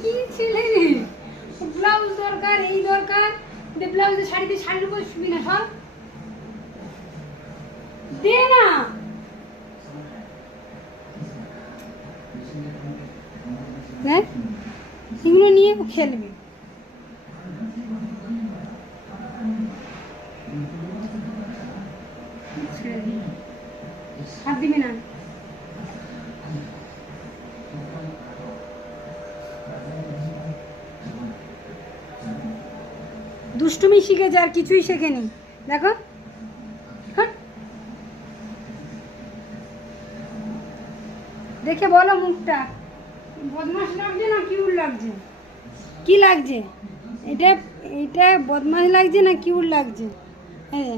কি ছেলে রে, ব্লাউজ দরকার, এই দরকার, দে ব্লাউজে শাড়িতে শাড়ির উপর শুবি না, সব দে না। হ্যাঁ, এগুলো নিয়ে ও খেলবে। হাত দিবি না। দুষ্টুমি শিখেছে, আর কিছুই শেখেনি। দেখো, দেখে বলো মুখটা বদমাশ লাগছে না কিউট লাগছে? কি লাগছে? এটা এটা বদমাশ লাগছে না কিউট লাগছে? হ্যাঁ।